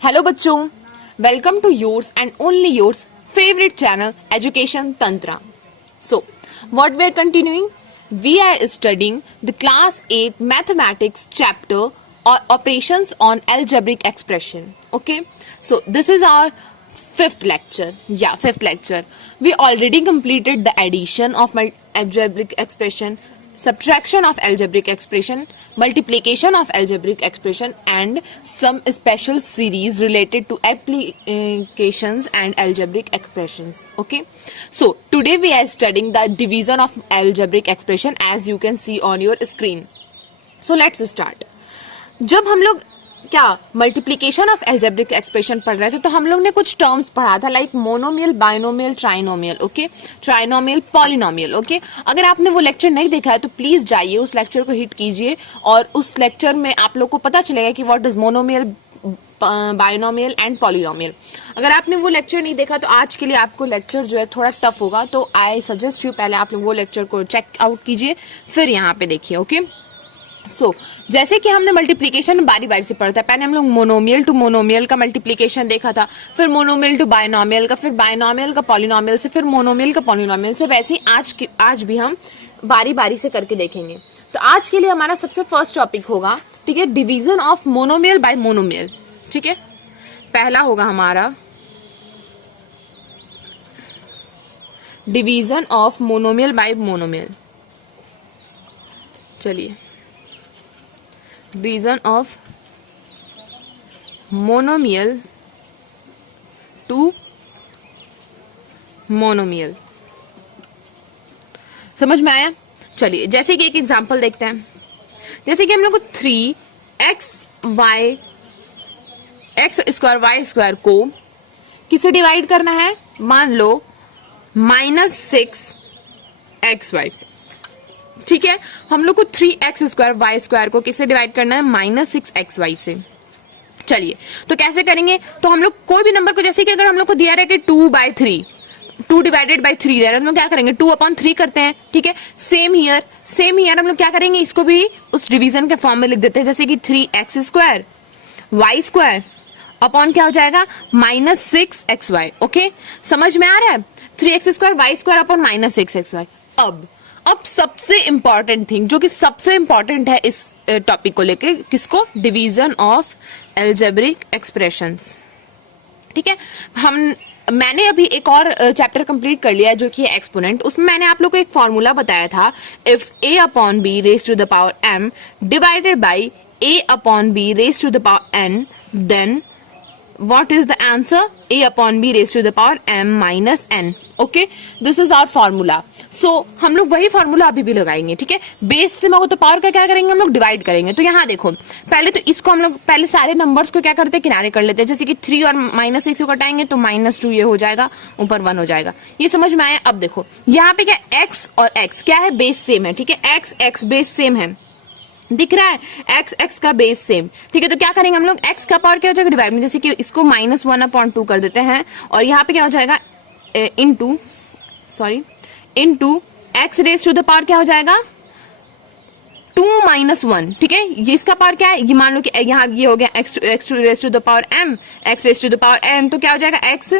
Hello बच्चों, welcome to yours and only yours favourite channel Education Tantra. So, what we are continuing? We are studying the class 8 mathematics chapter or operations on algebraic expression. Okay, so this is our fifth lecture. Fifth lecture. We already completed the addition of algebraic expression, subtraction of algebraic expression, multiplication of algebraic expression, and some special series related to applications and algebraic expressions. Okay, so today we are studying the division of algebraic expression as you can see on your screen. So let's start. जब हम लोग क्या multiplication of algebraic expression पढ़ रहे थे तो हम लोग ने कुछ टर्म्स पढ़ा था like monomial, binomial, trinomial. Okay, trinomial, polynomial. Okay, अगर आपने वो लेक्चर नहीं देखा है तो प्लीज जाइए उस लेक्चर को हिट कीजिए और उस लेक्चर में आप लोग को पता चलेगा कि what is monomial, binomial and polynomial. अगर आपने वो लेक्चर नहीं देखा तो आज के लिए आपको लेक्चर जो है थोड़ा टफ होगा, तो आई सजेस्ट यू पहले आप लोग वो लेक्चर को चेक आउट कीजिए फिर यहाँ पे देखिए. ओके, सो जैसे कि हमने मल्टीप्लिकेशन बारी बारी से पढ़ा था. पहले हम लोग मोनोमियल टू मोनोमियल का मल्टीप्लिकेशन देखा था, फिर मोनोमियल टू बाइनोमियल का, फिर बाइनोमियल का पॉलिनोमियल से, फिर मोनोमियल का पॉलिनोमियल से. वैसे ही आज भी हम बारी बारी से करके देखेंगे. तो आज के लिए हमारा सबसे फर्स्ट टॉपिक होगा, ठीक है, division of monomial by monomial. ठीक है, पहला होगा हमारा division of monomial by monomial. चलिए, division of monomial to monomial. समझ में आया? चलिए, जैसे कि एक एग्जांपल देखते हैं. जैसे कि हम लोग को 3x स्क्वायर वाई स्क्वायर को किससे डिवाइड करना है? मान लो -6xy से. ठीक है, हम लोग को 3x स्क्वायर वाई स्क्वायर को किससे डिवाइड करना है? -6xy से. चलिए, तो कैसे करेंगे? तो हम लोग कोई भी नंबर को, जैसे कि अगर हम लोग को दिया रहा है कि 2/3, 2 डिवाइडेड बाई 3 दे रहा है, हम लोग क्या करेंगे? 2/3 करते हैं. ठीक है, सेम हियर हम लोग क्या करेंगे? इसको भी उस डिवीजन के फॉर्म में लिख देते हैं, जैसे कि 3x square Y square upon क्या हो जाएगा? -6xy. ओके, समझ में आ रहा है? 3x square Y square upon -6xy. अब सबसे इंपॉर्टेंट थिंग, जो कि सबसे इंपॉर्टेंट है इस टॉपिक को लेके, किसको? Division of algebraic expressions. ठीक है, मैंने अभी एक और चैप्टर कंप्लीट कर लिया है जो कि है एक्सपोनेंट. उसमें मैंने आप लोग को एक फॉर्मूला बताया था, if a/b raise to the power m divided by a/b raise to the power n, then what is the answer? a/b raised to the power m minus n. Okay, this is our formula. सो हम लोग वही formula अभी भी लगाएंगे. ठीक है, base से मगो तो पावर का क्या करेंगे? हम लोग डिवाइड करेंगे. तो यहाँ देखो, पहले तो इसको हम लोग पहले सारे नंबर्स को क्या करते हैं? किनारे कर लेते हैं. जैसे कि 3 और -6 को कटाएंगे तो -2 ये हो जाएगा, ऊपर 1 हो जाएगा. ये समझ में आया? अब देखो यहाँ पे क्या x और x क्या है? बेस सेम है. ठीक है, x बेस सेम है, दिख रहा है? x का बेस सेम. ठीक है, तो क्या करेंगे हम लोग? x का पावर क्या हो जाएगा? डिवाइड में, जैसे कि इसको -1/2 कर देते हैं और यहाँ पे क्या हो जाएगा? Into x raise to the power क्या हो जाएगा? 2 - 1. ठीक है, ये इसका पावर क्या है? ये मान लो कि यहाँ ये हो गया x raise to the power m, x raise to the power n, तो क्या हो जाएगा? x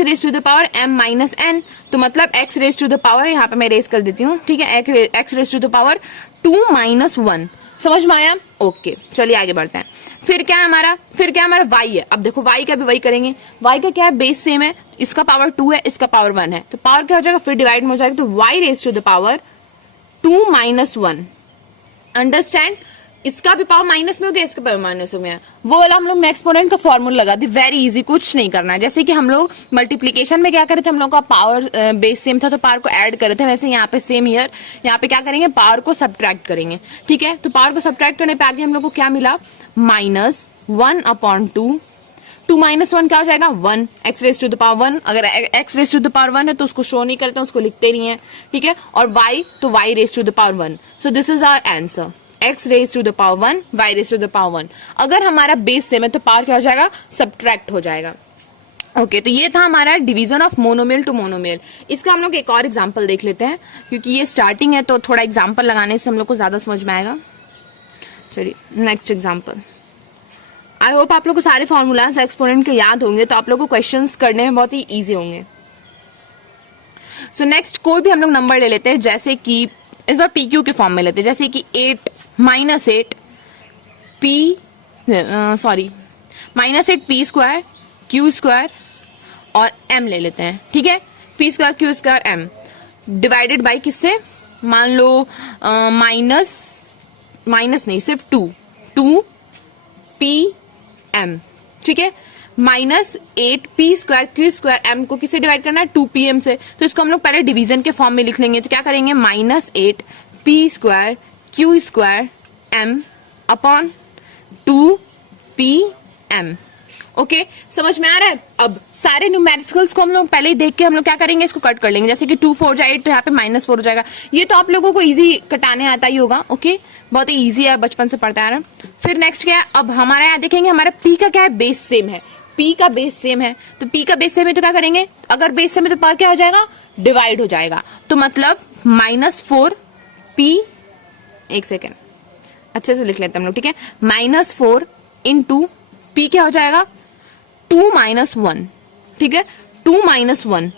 raise to the power m minus n. तो मतलब x raise to the power, यहाँ पे मैं रेज कर देती हूँ. ठीक है, x raise to the power 2 - 1. समझ में आया? ओके, चलिए आगे बढ़ते हैं. फिर क्या है हमारा? y है. अब देखो y का भी वही करेंगे. y का क्या है? बेस सेम है. इसका पावर 2 है, इसका पावर 1 है, तो पावर क्या हो जाएगा? फिर डिवाइड में हो जाएगा, तो y raise to the power 2 - 1. Understand? इसका भी पावर माइनस में हो गया, इसका पावर माइनस हो गया. वो वाला हम लोग एक्सपोनेंट का फॉर्मूला लगा दी. वेरी इजी, कुछ नहीं करना है. जैसे कि हम लोग मल्टीप्लिकेशन में क्या करे थे? हम लोग का पावर बेस सेम था तो पावर को ऐड करे थे. वैसे यहाँ पे सेम हियर, यहाँ पे क्या करेंगे? पावर को सब्ट्रैक्ट करेंगे. ठीक है, तो पावर को सब्ट्रैक्ट करने पे आगे हम लोग को क्या मिला? -1/2. 2 - 1 क्या हो जाएगा? 1. x raise to the power 1. अगर x raise to the power 1 है तो उसको शो नहीं करते, उसको लिखते नहीं है. ठीक है, और y तो y raise to the power 1. So this is our answer, x raise to the power 1, y raise to the power 1. अगर हमारा बेस सेम है तो पावर क्या हो जाएगा? सब्ट्रैक्ट हो जाएगा. ओके, तो ये था हमारा division of monomial to monomial. इसका हम लोग एक और एग्जांपल देख लेते हैं, क्योंकि ये स्टार्टिंग है तो थोड़ा एग्जांपल लगाने से हम लोग को ज्यादा समझ में आएगा. चलिए नेक्स्ट एग्जांपल. आई होप आप लोग को सारे फॉर्मूलाज एक्सपोनेंट के याद होंगे, तो आप लोग को क्वेश्चंस करने में बहुत ही इजी होंगे। सो नेक्स्ट कोई भी हम लोग नंबर ले लेते हैं, जैसे कि इस बार पी क्यू के फॉर्म में लेते हैं, जैसे कि 8 -8 पी स्क्वायर क्यू स्क्वायर और एम ले लेते हैं, ठीक है। P square Q square M divided by किससे, मान लो माइनस नहीं, सिर्फ 2 पी एम, ठीक है। -8 P square Q square M को किससे डिवाइड करना है, 2 पी एम से, तो इसको हम लोग पहले डिवीजन के फॉर्म में लिख लेंगे। तो क्या करेंगे, -8 P square Q square M upon 2 P M. Okay, समझ में आ रहा है। अब सारे न्यूमेरिकल्स को हम लोग पहले ही देख के हम लोग क्या करेंगे, इसको कट कर लेंगे। जैसे कि 2 4 8, तो यहाँ पे -4 हो जाएगा। ये तो आप लोगों को इजी कटाने आता ही होगा। ओके, बहुत ही इजी है, बचपन से पढ़ता आ रहा है। फिर नेक्स्ट क्या है, अब हमारे यहाँ देखेंगे हमारा पी का क्या है, बेस सेम है। पी का बेस सेम है, तो पी का बेस सेम है तो क्या करेंगे, अगर बेस सेम है तो पर क्या हो जाएगा, डिवाइड हो जाएगा। तो मतलब -4 पी, एक सेकेंड अच्छे से लिख लेते हैं हम लोग, ठीक है। -4 इंटू पी क्या हो जाएगा, 2 - 1, ठीक है। 2 - 1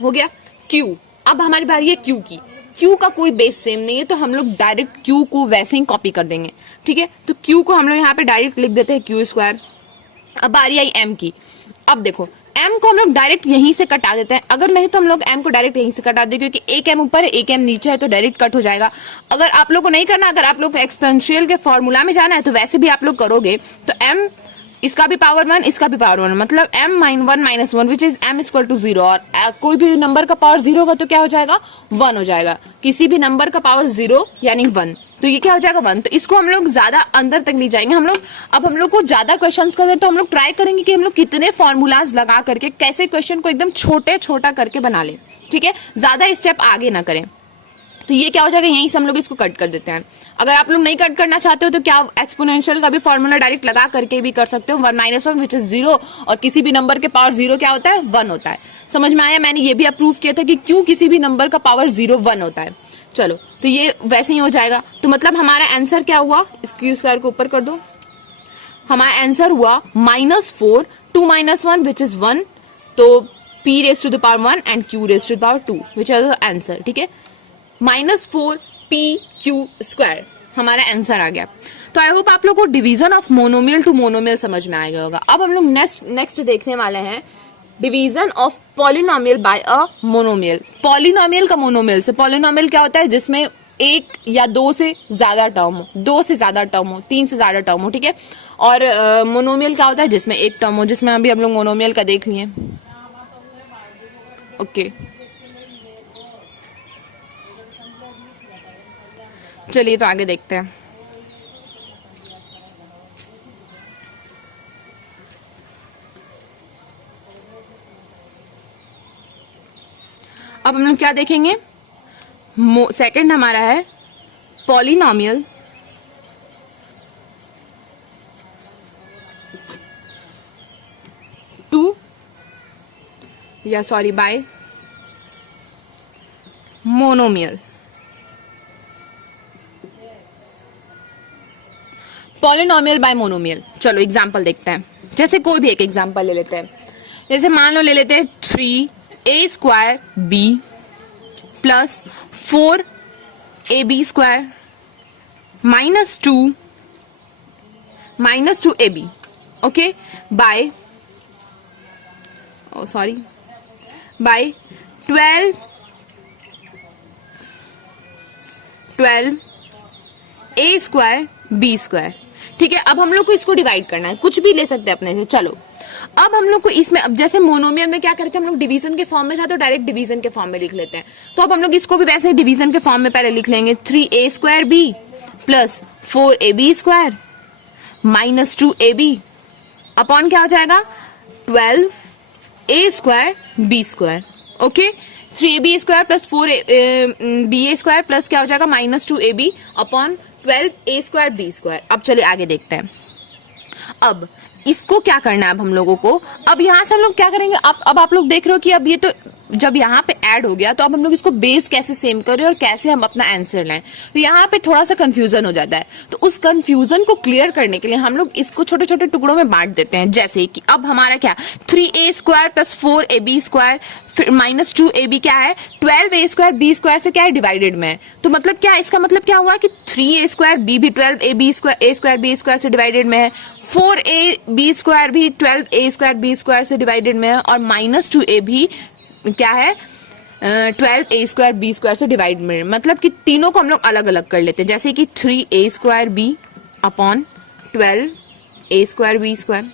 हो गया। क्यू, अब हमारी बारी है क्यू की। क्यू का कोई बेस सेम नहीं है, तो हम लोग डायरेक्ट क्यू को वैसे ही कॉपी कर देंगे, ठीक है। तो क्यू को हम लोग यहाँ पे डायरेक्ट लिख देते हैं क्यू स्क्वायर। अब बारी आई एम की। अब देखो एम को हम लोग डायरेक्ट यहीं से कटा देते हैं, अगर नहीं तो हम लोग एम को डायरेक्ट यहीं से कटा देंगे, क्योंकि एक एम ऊपर है एक एम नीचे है, तो डायरेक्ट कट हो जाएगा। अगर आप लोग को नहीं करना, अगर आप लोग को एक्सपोनेंशियल के फॉर्मूला में जाना है, तो वैसे भी आप लोग करोगे। तो एम इसका भी पावर 1, इसका भी पावर 1, मतलब m - 1 - 1 विच इज m = 0। और कोई भी नंबर का पावर 0 होगा तो क्या हो जाएगा, 1 हो जाएगा। किसी भी नंबर का पावर 0 यानी 1, तो ये क्या हो जाएगा, 1। तो इसको हम लोग ज्यादा अंदर तक नहीं जाएंगे हम लोग। अब हम लोग को ज्यादा क्वेश्चंस करने, तो हम लोग ट्राई करेंगे कि हम लोग कितने फॉर्मूलाज लगा करके कैसे क्वेश्चन को एकदम छोटा करके बना ले, ठीक है। ज्यादा स्टेप आगे ना करें। तो ये क्या हो जाएगा, यहीं से हम लोग इसको कट कर देते हैं। अगर आप लोग नहीं कट करना चाहते हो तो क्या एक्सपोनेंशियल का भी फॉर्मूला डायरेक्ट लगा करके भी कर सकते हो, 1 - 1 विच इज 0, और किसी भी नंबर के पावर 0 क्या होता है, 1 होता है। समझ में आया। मैंने ये भी अप्रूव किया था कि क्यों किसी भी नंबर का पावर 0 1 होता है। चलो, तो ये वैसे ही हो जाएगा। तो मतलब हमारा आंसर क्या हुआ, इस क्यू स्क्वायर को ऊपर कर दो, हमारा आंसर हुआ -4 2 - 1 विच इज 1, तो p raised to the power 1 and q raised to the power 2 which is the answer, ठीक है। -4 PQ स्क्वायर हमारा आंसर आ गया। तो आई होप आप लोग को division of monomial to monomial समझ में आ गया होगा। अब हम लोग नेक्स्ट देखने वाले हैं division of polynomial bye a monomial. Polynomial का मोनोमियल से, पॉलिनोमियल क्या होता है, जिसमें 1 या 2 से ज्यादा टर्म हो, 2 से ज्यादा टर्म हो, 3 से ज्यादा टर्म हो, ठीक है। और मोनोमियल क्या होता है, जिसमें एक टर्म हो, जिसमें अभी हम लोग मोनोमियल का देख लिए। ओके, चलिए तो आगे देखते हैं। अब हम लोग क्या देखेंगे, सेकंड हमारा है polynomial bye monomial. Polynomial bye monomial, चलो एग्जांपल देखते हैं। जैसे कोई भी एक एग्जांपल ले लेते हैं, जैसे मान लो ले लेते हैं 3a² b plus 4ab² -2ab, okay, bye 12a² b², ठीक है। अब हम लोग को इसको डिवाइड करना है, कुछ भी ले सकते हैं अपने से। चलो, अब हम लोग को इसमें, अब जैसे मोनोमियल में क्या करते हैं हम लोग, डिवीजन के फॉर्म में था तो डायरेक्ट डिवीजन के फॉर्म में लिख लेते हैं। तो अब हम लोग इसको भी वैसे डिवीजन के फॉर्म में पहले लिख लेंगे, 3a² b plus 4ab² -2ab upon क्या हो जाएगा, 12a² b², okay. 3ab² plus 4ba² plus क्या हो जाएगा, -2ab अपॉन 12a² b²। अब चलिए आगे देखते हैं। अब इसको क्या करना है, अब हम लोगों को, अब यहां से हम लोग क्या करेंगे, अब आप लोग देख रहे हो कि अब ये तो जब यहाँ पे ऐड हो गया, तो अब हम लोग इसको बेस कैसे सेम करें और कैसे हम अपना आंसर लाएं, तो यहाँ पे थोड़ा सा कंफ्यूजन हो जाता है। तो उस कंफ्यूजन को क्लियर करने के लिए हम लोग इसको छोटे छोटे टुकड़ों में बांट देते हैं। जैसे कि अब हमारा क्या 3a² + 4ab² फिर -2ab क्या है 12a² b² से क्या है डिवाइडेड में है। तो मतलब क्या इसका मतलब क्या हुआ कि 3a² b भी 12ab² b² से डिवाइडेड में है, 4ab² भी 12a² b² से डिवाइडेड में है, और -2a भी क्या है 12a² b² से डिवाइड में। मतलब कि तीनों को हम लोग अलग अलग कर लेते हैं। जैसे कि 3a² b upon 12a² b²,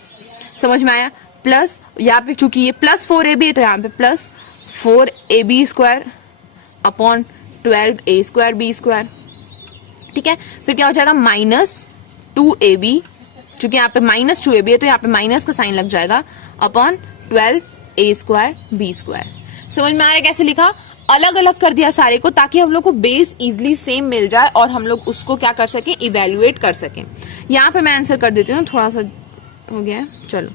समझ में आया। प्लस यहाँ पे चूंकि ये प्लस 4ab है तो यहाँ पे plus 4ab² upon 12a² b², ठीक है। फिर क्या हो जाएगा -2ab, चूंकि यहाँ पे -2ab है तो यहाँ पे माइनस का साइन लग जाएगा, अपॉन 12a² b²। समझ में आ रहा है कैसे लिखा, अलग अलग कर दिया सारे को, ताकि हम लोग को बेस इजिली सेम मिल जाए और हम लोग उसको क्या कर सके इवेल्युएट कर सके। यहाँ पे मैं आंसर कर देती हूँ, थोड़ा सा हो गया है, चलो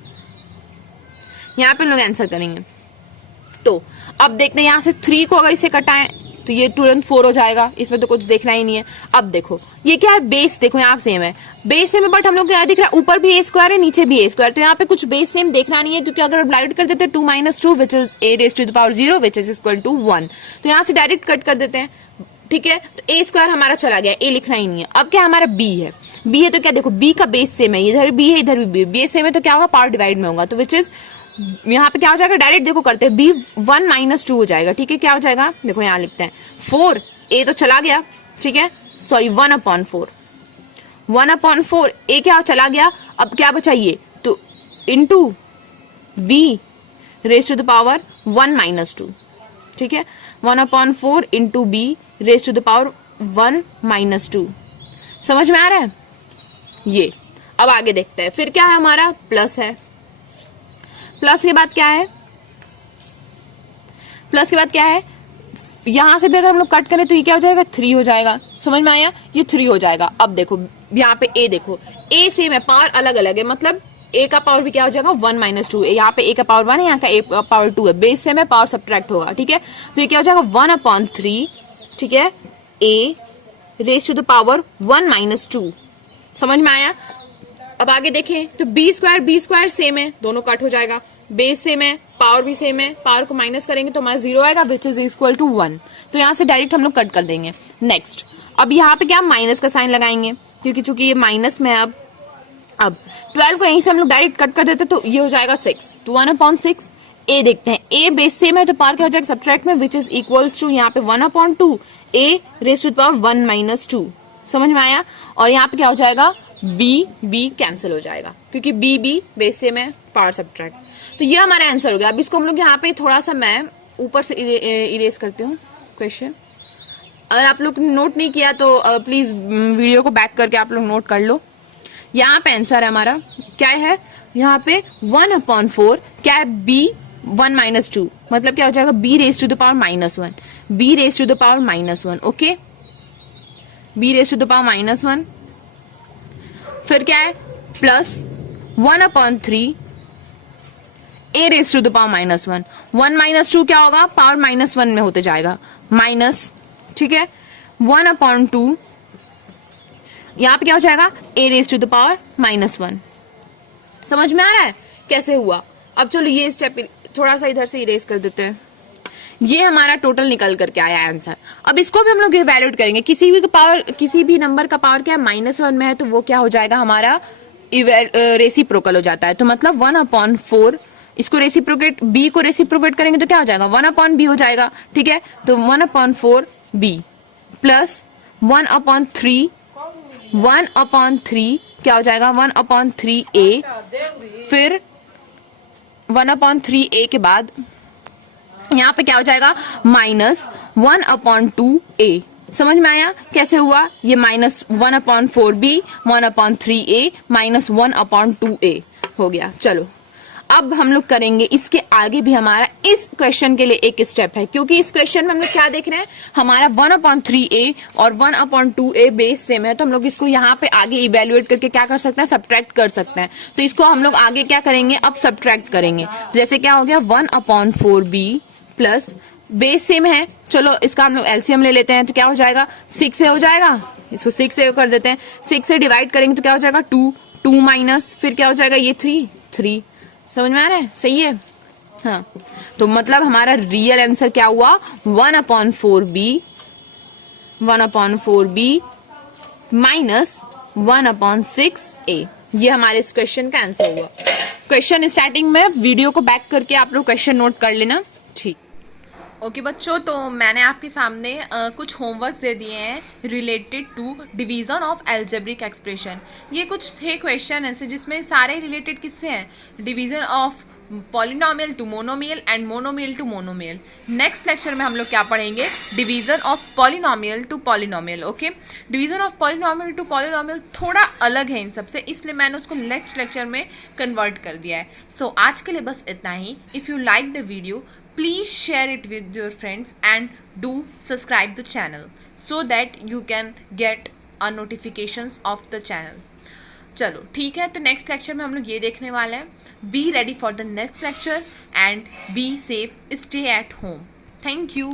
यहाँ पे लोग आंसर करेंगे। तो अब देखते हैं यहाँ से 3 को अगर इसे कटाएं तो ये तुरंत 4 हो जाएगा, इसमें तो कुछ देखना ही नहीं है। अब देखो ये क्या है, बेस देखो यहाँ सेम है, बेस सेम है, बट हम लोग क्या दिख रहा है ऊपर भी a² है नीचे भी a², तो यहाँ पे कुछ बेस सेम देखना नहीं है, क्योंकि अगर डिवाइड कर देते हैं 2 - 2 which is a⁻0 which is equal to 1, तो यहाँ से डायरेक्ट कट कर देते हैं, ठीक है। तो a² हमारा चला गया, a लिखना ही नहीं है। अब क्या हमारा b है, b है तो क्या देखो b का बेस सेम है, इधर b है इधर भी बेस सेम है, तो क्या होगा पावर डिवाइड में होगा, तो विच इज यहाँ पे क्या हो जाएगा डायरेक्ट देखो करते हैं b 1 - 2 हो जाएगा, ठीक है। क्या हो जाएगा देखो यहाँ लिखते हैं 4, a तो चला गया, ठीक है, सॉरी 1/4, 1/4 a क्या चला गया, अब क्या बचा ये तो into b raise to the power 1 - 2, ठीक है, 1/4 into b raise to the power 1 - 2। समझ में आ रहा है ये। अब आगे देखते हैं, फिर क्या है हमारा प्लस है, प्लस के बाद क्या है, प्लस के बाद क्या है, यहां से भी अगर हम लोग कट करें तो ये क्या हो जाएगा 3 हो जाएगा। समझ में आया, ये 3 हो जाएगा। अब देखो यहाँ पे a देखो, a सेम है, पावर अलग अलग है, मतलब a का पावर भी क्या हो जाएगा 1 - 2 है, यहाँ पे a का पावर 1 है, यहाँ का a का पावर 2 है, बेस सेम है, पावर सब्ट्रैक्ट होगा, ठीक है। तो ये क्या हो जाएगा 1/3, ठीक है, a raise to the power 1 - 2। समझ में आया। अब आगे देखें तो b² सेम है, दोनों कट हो जाएगा, बेस सेम है, पावर भी सेम है, पावर को माइनस करेंगे तो हमारा 0 आएगा विच इज इक्वल टू 1, तो यहाँ से डायरेक्ट हम लोग कट कर देंगे। नेक्स्ट अब यहाँ पे क्या माइनस का साइन लगाएंगे, क्योंकि चूंकि ये माइनस में है। अब 12 को यहीं से हम लोग डायरेक्ट कट कर देते तो ये हो जाएगा 6, तो 1/6 a देखते हैं, a बेस सेम है तो पावर क्या हो जाएगा सब्ट्रैक्ट में विच इज इक्वल टू यहाँ पे 1/2 a raise to the power 1 - 2। समझ में आया। और यहाँ पे क्या हो जाएगा b कैंसिल हो जाएगा, क्योंकि b बेस सेम है, पावर सब्ट्रैक्ट। तो ये हमारा आंसर हो गया। अब इसको हम लोग यहाँ पे थोड़ा सा मैं ऊपर से इरेज करती हूँ क्वेश्चन। अगर आप लोग नोट नहीं किया तो प्लीज वीडियो को बैक करके आप लोग नोट कर लो। यहाँ पे आंसर है हमारा क्या है, यहाँ पे 1/4 क्या है b 1 - 2, मतलब क्या हो जाएगा b raise to the power -1, b raise to the power -1, ओके, b raise to the power -1। फिर क्या है plus 1/3 a raise to the power -1, 1 - 2 क्या होगा पावर -1 में होते जाएगा माइनस, ठीक है, 1/2 यहाँ पे क्या हो जाएगा a raise to the power -1। समझ में आ रहा है कैसे हुआ। अब चलो ये स्टेप थोड़ा सा इधर से इरेज कर देते हैं। ये हमारा टोटल निकल करके आया आंसर। अब इसको भी हम लोग इवैल्यूएट करेंगे, किसी भी नंबर का पावर क्या है -1 में है तो वो क्या हो जाएगा हमारा रेसिप्रोकल हो जाता है। तो मतलब 1/4 इसको रेसिप्रोकेट b को रेसिप्रोकेट करेंगे तो क्या हो जाएगा 1/b हो जाएगा, ठीक है। तो 1/4 b प्लस 1/3 क्या हो जाएगा 1/3 a, फिर 1/3 a के बाद यहाँ पे क्या हो जाएगा -1/2 a। समझ में आया कैसे हुआ, ये -1/4 b 1/3 a -1/2 a हो गया। चलो अब हम लोग करेंगे इसके आगे भी। हमारा इस क्वेश्चन के लिए एक स्टेप है, क्योंकि इस क्वेश्चन में हम लोग क्या देख रहे हैं, हमारा 1/3 a और 1/2 a बेस सेम है, तो हम लोग इसको यहाँ पे आगे इवेल्युएट करके क्या कर सकते हैं सब्ट्रैक्ट कर सकते हैं। तो इसको हम लोग आगे क्या करेंगे अब सब्ट्रैक्ट करेंगे। जैसे क्या हो गया 1/4 b प्लस बेस सेम है, चलो इसका हम लोग एलसीएम ले लेते हैं, तो क्या हो जाएगा 6 से हो जाएगा, इसको 6 से कर देते हैं, 6 से डिवाइड करेंगे तो क्या हो जाएगा 2, 2 माइनस फिर क्या हो जाएगा ये 3, 3। समझ में आ रहा है? सही है। हाँ, तो मतलब हमारा रियल आंसर क्या हुआ 1/4b, 1/4b माइनस 1/6a। ये हमारे इस क्वेश्चन का आंसर हुआ। क्वेश्चन स्टार्टिंग में वीडियो को बैक करके आप लोग क्वेश्चन नोट कर लेना। ठीक, ओके बच्चों, तो मैंने आपके सामने कुछ होमवर्क दे दिए हैं related to division of algebraic expression. ये कुछ 6 क्वेश्चन ऐसे जिसमें सारे रिलेटेड किससे हैं, division of polynomial to monomial and monomial to monomial. Next lecture में हम लोग क्या पढ़ेंगे, division of polynomial to polynomial. Okay, division of polynomial to polynomial थोड़ा अलग है इन सबसे, इसलिए मैंने उसको नेक्स्ट लेक्चर में कन्वर्ट कर दिया है। सो आज के लिए बस इतना ही। If you like the video, please share it with your friends and do subscribe the channel so that you can get a notifications of the channel। चलो ठीक है, तो नेक्स्ट लेक्चर में हम लोग ये देखने वाले हैं, be ready for the next lecture and be safe, stay at home. Thank you.